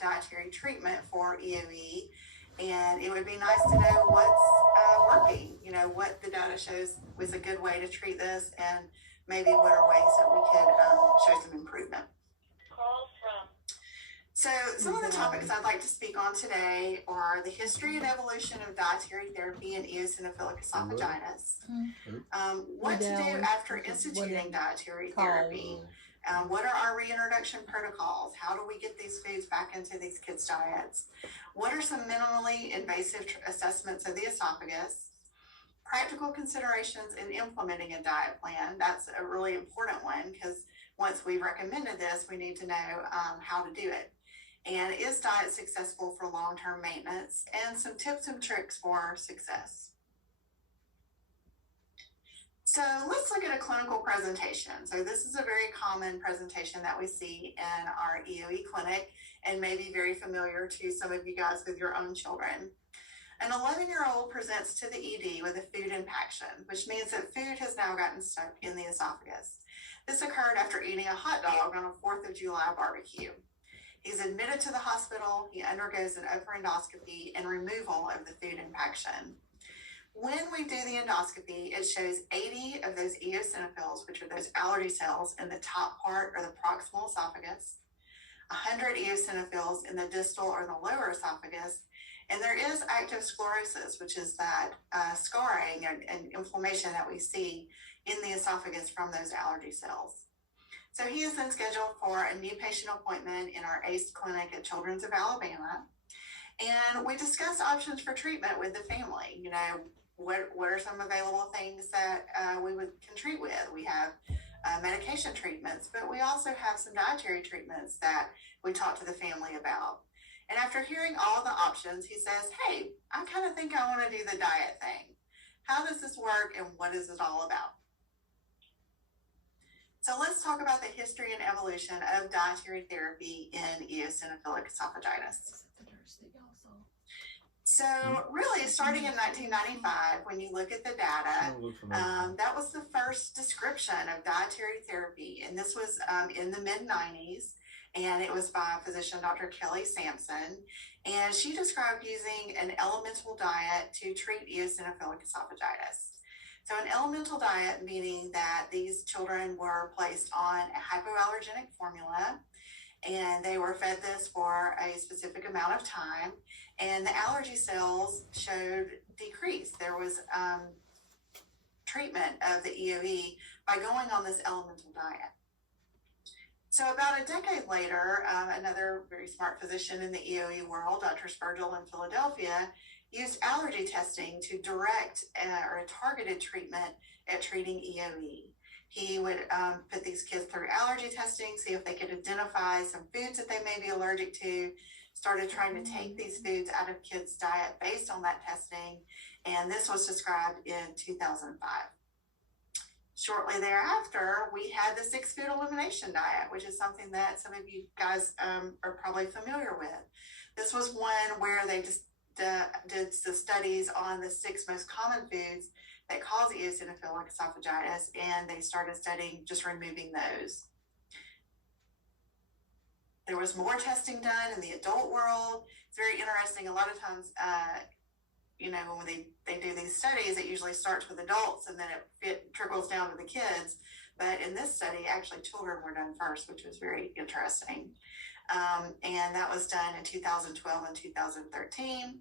dietary treatment for EOE, and it would be nice to know what's working, you know, what the data shows was a good way to treat this, and maybe what are ways that we could show some improvement. So some of the topics I'd like to speak on today are the history and evolution of dietary therapy in eosinophilic esophagitis, what to do after instituting dietary therapy, what are our reintroduction protocols, how do we get these foods back into these kids' diets, what are some minimally invasive assessments of the esophagus, practical considerations in implementing a diet plan. That's a really important one because once we've recommended this, we need to know how to do it. And is diet successful for long-term maintenance, and some tips and tricks for success. So let's look at a clinical presentation. So this is a very common presentation that we see in our EOE clinic and may be very familiar to some of you guys with your own children. An 11-year-old presents to the ED with a food impaction, which means that food has now gotten stuck in the esophagus. This occurred after eating a hot dog on a 4th of July barbecue. He's admitted to the hospital, he undergoes an upper endoscopy and removal of the food impaction. When we do the endoscopy, it shows 80 of those eosinophils, which are those allergy cells in the top part or the proximal esophagus, 100 eosinophils in the distal or the lower esophagus, and there is active sclerosis, which is that scarring and inflammation that we see in the esophagus from those allergy cells. So he is then scheduled for a new patient appointment in our ACE clinic at Children's of Alabama. And we discuss options for treatment with the family. You know, what are some available things that we can treat with? We have medication treatments, but we also have some dietary treatments that we talk to the family about. And after hearing all the options, he says, hey, I kind of think I want to do the diet thing. How does this work and what is it all about? So let's talk about the history and evolution of dietary therapy in eosinophilic esophagitis. So really, starting in 1995, when you look at the data, that was the first description of dietary therapy, and this was in the mid-90s, and it was by physician Dr. Kelly Sampson, and she described using an elemental diet to treat eosinophilic esophagitis. So an elemental diet, meaning that these children were placed on a hypoallergenic formula, and they were fed this for a specific amount of time, and the allergy cells showed decrease. There was treatment of the EOE by going on this elemental diet. So about a decade later, another very smart physician in the EOE world, Dr. Spurgill in Philadelphia, used allergy testing to direct or a targeted treatment at treating EOE. He would put these kids through allergy testing, see if they could identify some foods that they may be allergic to, started trying to take these foods out of kids' diet based on that testing, and this was described in 2005. Shortly thereafter, we had the 6-food elimination diet, which is something that some of you guys are probably familiar with. This was one where they just did the studies on the 6 most common foods that cause eosinophilic esophagitis, and they started studying just removing those. There was more testing done in the adult world. It's very interesting. A lot of times, you know, when they do these studies, it usually starts with adults and then it trickles down to the kids. But in this study, actually children were done first, which was very interesting. And that was done in 2012 and 2013.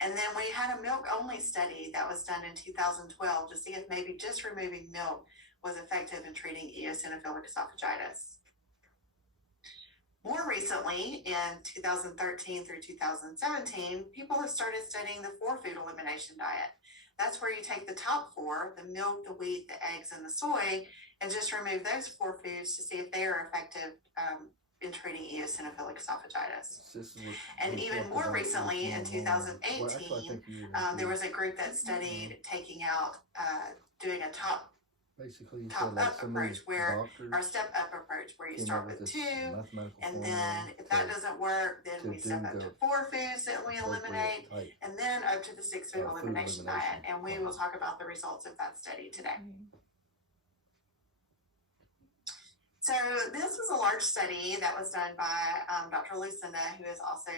And then we had a milk-only study that was done in 2012 to see if maybe just removing milk was effective in treating eosinophilic esophagitis. More recently, in 2013 through 2017, people have started studying the 4-food elimination diet. That's where you take the top 4, the milk, the wheat, the eggs, and the soy, and just remove those 4 foods to see if they are effective in treating eosinophilic esophagitis. And even more recently, in 2018, there was a group that studied taking out, doing a top up approach, where our step up approach, where you start with 2, and then if that doesn't work, then we step up to 4 foods that we eliminate, and then up to the 6-food elimination diet. And we will talk about the results of that study today. So this was a large study that was done by Dr. Lucinda, who is also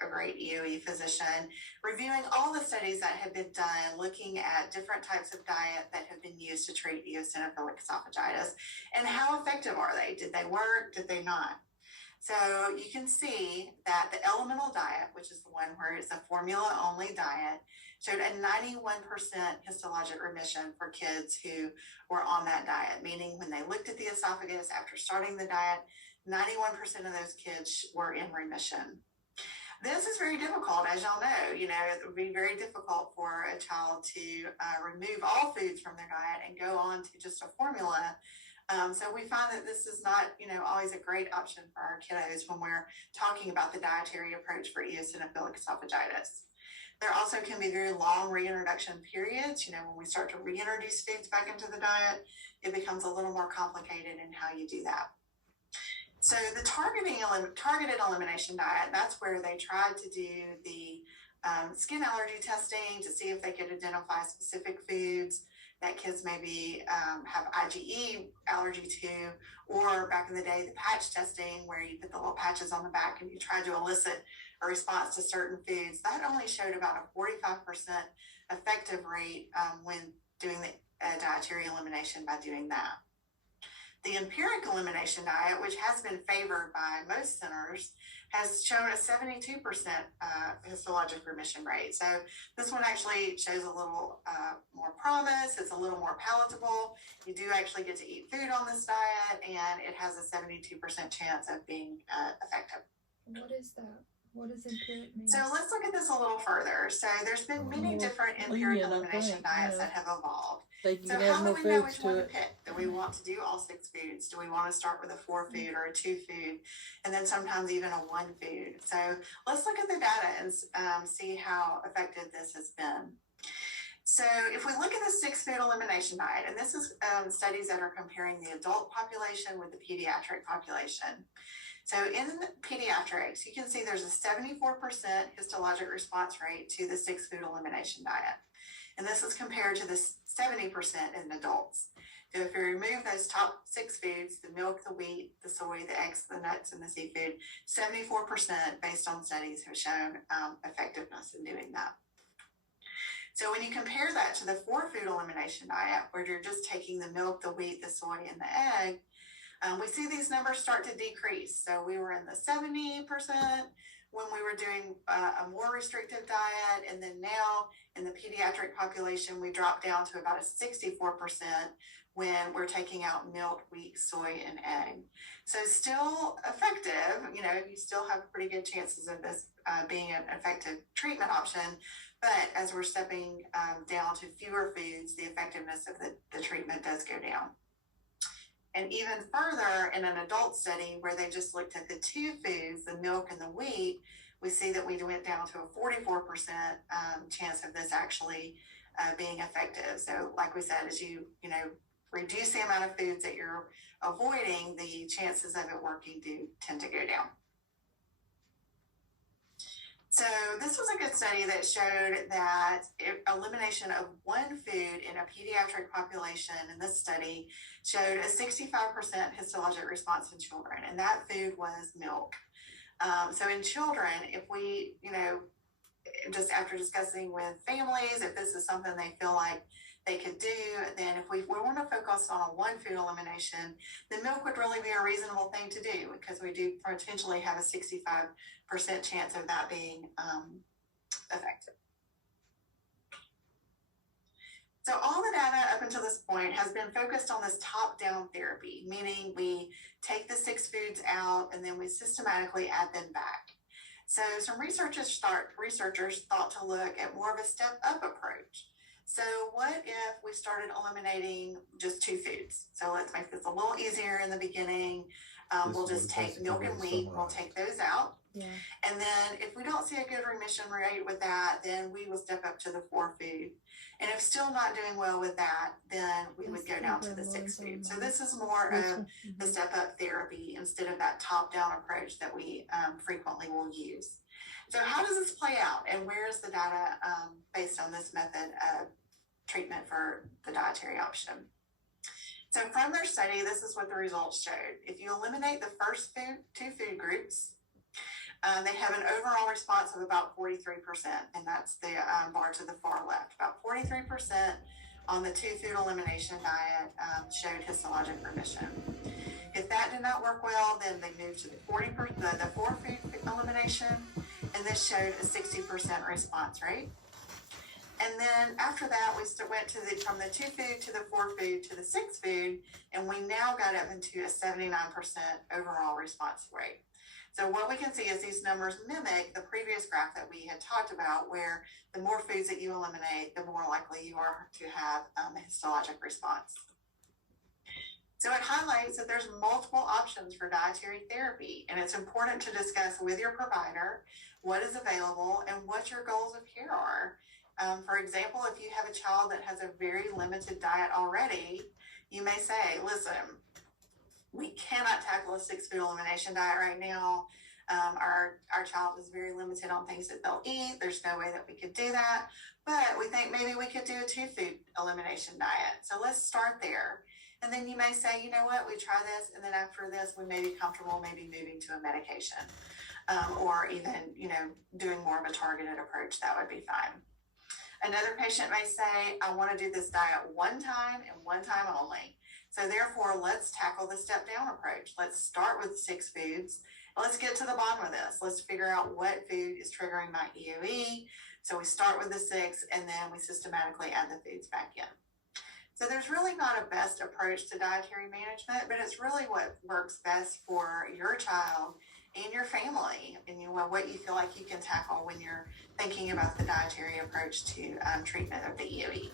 a great EOE physician, reviewing all the studies that have been done looking at different types of diet that have been used to treat eosinophilic esophagitis and how effective are they? Did they work? Did they not? So you can see that the elemental diet, which is the one where it's a formula-only diet, showed a 91% histologic remission for kids who were on that diet, meaning when they looked at the esophagus after starting the diet, 91% of those kids were in remission. This is very difficult, as y'all know. It would be very difficult for a child to remove all foods from their diet and go on to just a formula. So we find that this is not, always a great option for our kiddos when we're talking about the dietary approach for eosinophilic esophagitis. There also can be very long reintroduction periods. When we start to reintroduce foods back into the diet, it becomes a little more complicated in how you do that. So the targeted elimination diet, that's where they tried to do the skin allergy testing to see if they could identify specific foods that kids maybe have IgE allergy to, or back in the day, the patch testing where you put the little patches on the back and you try to elicit a response to certain foods. That only showed about a 45% effective rate when doing the dietary elimination by doing that. The empiric elimination diet, which has been favored by most centers, has shown a 72% histologic remission rate. So this one actually shows a little more promise. It's a little more palatable. You do actually get to eat food on this diet, and it has a 72% chance of being effective. What is that? What does empiric mean? So let's look at this a little further. So there's been many different empiric elimination diets that have evolved. So how do we know which one to pick? Do we want to do all 6 foods? Do we want to start with a 4 food or a 2 food? And then sometimes even a 1 food. So let's look at the data and see how effective this has been. So if we look at the 6 food elimination diet, and this is studies that are comparing the adult population with the pediatric population. So in pediatrics, you can see there's a 74% histologic response rate to the 6 food elimination diet. And this is compared to the 70% in adults. So if you remove those top 6 foods, the milk, the wheat, the soy, the eggs, the nuts, and the seafood, 74% based on studies have shown effectiveness in doing that. So when you compare that to the 4 food elimination diet, where you're just taking the milk, the wheat, the soy, and the egg, we see these numbers start to decrease. So we were in the 70% when we were doing a more restrictive diet, and then now in the pediatric population, we dropped down to about a 64% when we're taking out milk, wheat, soy, and egg. So still effective, you still have pretty good chances of this being an effective treatment option, but as we're stepping down to fewer foods, the effectiveness of the treatment does go down. And even further, in an adult study where they just looked at the 2 foods, the milk and the wheat, we see that we went down to a 44% chance of this actually being effective. So like we said, as you reduce the amount of foods that you're avoiding, the chances of it working do tend to go down. So this was a good study that showed that elimination of 1 food in a pediatric population in this study showed a 65% histologic response in children, and that food was milk. So in children, if we, just after discussing with families, if this is something they feel like they could do, then if we want to focus on a 1 food elimination, then milk would really be a reasonable thing to do, because we do potentially have a 65% chance of that being effective. So all the data up until this point has been focused on this top-down therapy, meaning we take the 6 foods out and then we systematically add them back. So some researchers thought to look at more of a step-up approach. So what if we started eliminating just 2 foods? So let's make this a little easier in the beginning. We'll just take milk and wheat, we'll take those out. Yeah. And then if we don't see a good remission rate with that, then we will step up to the 4 food. And if still not doing well with that, then we would go down to the 6 food. So this is more of the step-up therapy instead of that top-down approach that we frequently will use. So how does this play out, and where is the data based on this method of treatment for the dietary option? So from their study, this is what the results showed. If you eliminate the first two food groups, they have an overall response of about 43%, and that's the bar to the far left. About 43% on the 2 food elimination diet showed histologic remission. If that did not work well, then they moved to the 4 food elimination, and this showed a 60% response rate. And then after that, we went from the 2 food to the 4 food to the 6 food, and we now got up into a 79% overall response rate. So what we can see is these numbers mimic the previous graph that we had talked about, where the more foods that you eliminate, the more likely you are to have a histologic response. So it highlights that there's multiple options for dietary therapy, and it's important to discuss with your provider what is available and what your goals of care are. For example, if you have a child that has a very limited diet already, you may say, listen, we cannot tackle a 6 food elimination diet right now. Our child is very limited on things that they'll eat. There's no way that we could do that, but we think maybe we could do a 2 food elimination diet. So let's start there. And then you may say, you know what, we try this, and then after this, we may be comfortable maybe moving to a medication, or even, doing more of a targeted approach. That would be fine. Another patient may say, I want to do this diet one time and one time only. So therefore, let's tackle the step down approach. Let's start with 6 foods. Let's get to the bottom of this. Let's figure out what food is triggering my EOE. So we start with the 6, and then we systematically add the foods back in. So there's really not a best approach to dietary management, but it's really what works best for your child and your family, and what you feel like you can tackle when you're thinking about the dietary approach to treatment of the EOE.